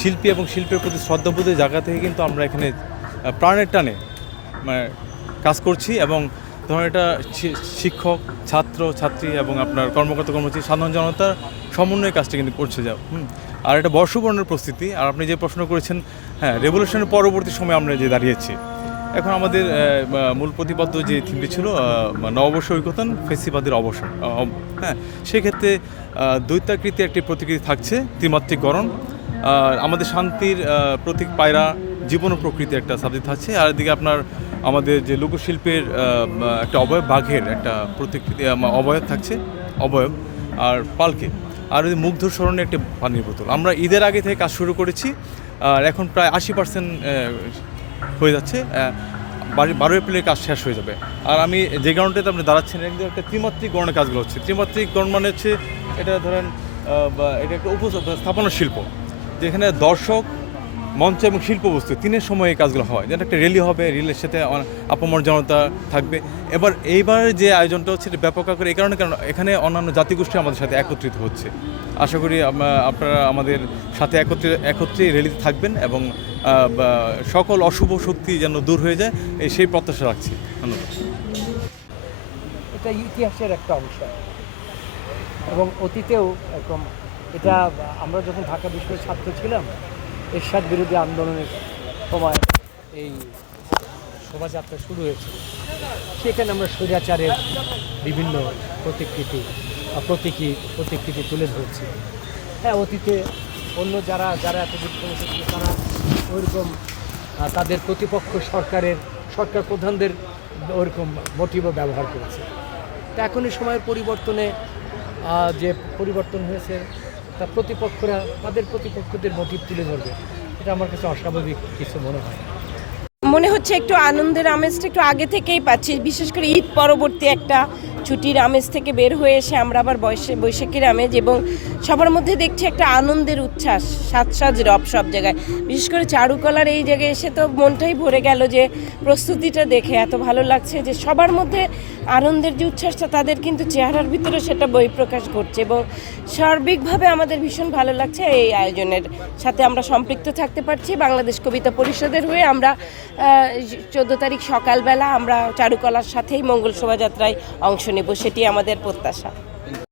শিল্পী এবং শিল্পের প্রতি শ্রদ্ধাবোধের জায়গা থেকে কিন্তু আমরা এখানে প্রাণের টানে মানে কাজ করছি এবং ধরুন এটা শিক্ষক, ছাত্র, ছাত্রী এবং আপনার কর্মকর্তা, কর্মচারী, সাধারণ জনতার সমন্বয়ে কাজটা কিন্তু করছে, যাও। আর এটা বর্ষবর্ণের প্রস্তুতি, আর আপনি যে প্রশ্ন করেছেন হ্যাঁ রেভলিউশনের পরবর্তী সময় আমরা যে দাঁড়িয়েছি, এখন আমাদের মূল প্রতিপাদ্য যে থিমটি ছিল নববর্ষ ঐকতন ফেসিবাদের অবসর হ্যাঁ সেক্ষেত্রে দ্বৈতাকৃতি একটি প্রতিকৃতি থাকছে, ত্রিমাত্রিকরণ আমাদের শান্তির প্রতীক পায়রা জীবন প্রকৃতি একটা সাবজেক্ট থাকছে আর এদিকে আপনার আমাদের যে লোকশিল্পের একটা অবয়ব, বাঘের একটা প্রতিকৃতি অবয়ব থাকছে, অবয়ব, আর পালকে। আর ওই মুগ্ধ স্মরণে একটা পানির বোতল। আমরা ঈদের আগে থেকে কাজ শুরু করেছি, আর এখন প্রায় আশি পার্সেন্ট হয়ে যাচ্ছে বারো এপ্রিলের কাজ শেষ হয়ে যাবে। আর আমি যে গ্রাউন্ডটাতে আপনি দাঁড়াচ্ছেন একদম একটা ত্রিমাত্রিক গণের কাজগুলো হচ্ছে। ত্রিমাত্রিক গণ মানে হচ্ছে, এটা ধরেন এটা একটা উপস্থাপনা শিল্প। যেখানে দর্শক, মঞ্চ এবং শিল্প বস্তু, তিনের সময় এই কাজগুলো হয়। যেটা একটা র্যালি হবে রিলের সাথে আপামর জনতা থাকবে। এবার, এইবার যে আয়োজনটা হচ্ছে, এটা ব্যাপক আকারে এই কারণে কারণ এখানে অন্যান্য জাতিগোষ্ঠী আমাদের সাথে একত্রিত হচ্ছে। আশা করি আপনারা আমাদের সাথে একত্রে একত্রে র্যালিতে থাকবেন এবং সকল অশুভ শক্তি যেন দূর হয়ে যায়, এই সেই প্রত্যাশা রাখছি। ধন্যবাদ। এটা ইতিহাসের একটা অংশ। এবং অতীতেও এরকম এটা আমরা যখন ঢাকা বিশ্ববিদ্যালয়ের ছাত্র ছিলাম, এরশাদ বিরোধী আন্দোলনের সময় এই শোভাযাত্রা শুরু হয়েছিল। সেখানে আমরা স্বৈরাচারের বিভিন্ন প্রতিকৃতি, প্রতীকী প্রতিকৃতি তুলে ধরছি। হ্যাঁ অতীতে অন্য যারা যারা এতদিন করেছিল তারা ওইরকম তাদের প্রতিপক্ষ সরকারের, সরকার প্রধানদের ওইরকম মোটিভও ব্যবহার করেছে। তা এখন এই সময়ের পরিবর্তনে যে পরিবর্তন হয়েছে তা প্রতিপক্ষরা তাদের প্রতিপক্ষদের মোটিভ তুলে ধরবে। এটা আমার কাছে অস্বাভাবিক কিছু মনে হয়। মনে হচ্ছে একটু আনন্দের আমেজটা একটু আগে থেকেই পাচ্ছি, বিশেষ করে ঈদ পরবর্তী একটা ছুটির আমেজ থেকে বের হয়ে এসে আমরা আবার বৈশা বৈশাখীর আমেজ এবং সবার মধ্যে দেখছি একটা আনন্দের উচ্ছ্বাস সাত সাজ রব সব জায়গায়। বিশেষ করে চারুকলার এই জায়গায় এসে তো মনটাই ভরে গেল যে প্রস্তুতিটা দেখে, এত ভালো লাগছে যে সবার মধ্যে আনন্দের যে উচ্ছ্বাসটা, তাদের কিন্তু চেহারার ভিতরে সেটা বহিঃপ্রকাশ করছে এবং সার্বিকভাবে আমাদের ভীষণ ভালো লাগছে এই আয়োজনের সাথে আমরা সম্পৃক্ত থাকতে পারছি। বাংলাদেশ কবিতা পরিষদের হয়ে আমরা চোদ্দ তারিখ সকালবেলা আমরা চারুকলার সাথেই মঙ্গল শোভাযাত্রায় অংশ নেব সেটি আমাদের প্রত্যাশা।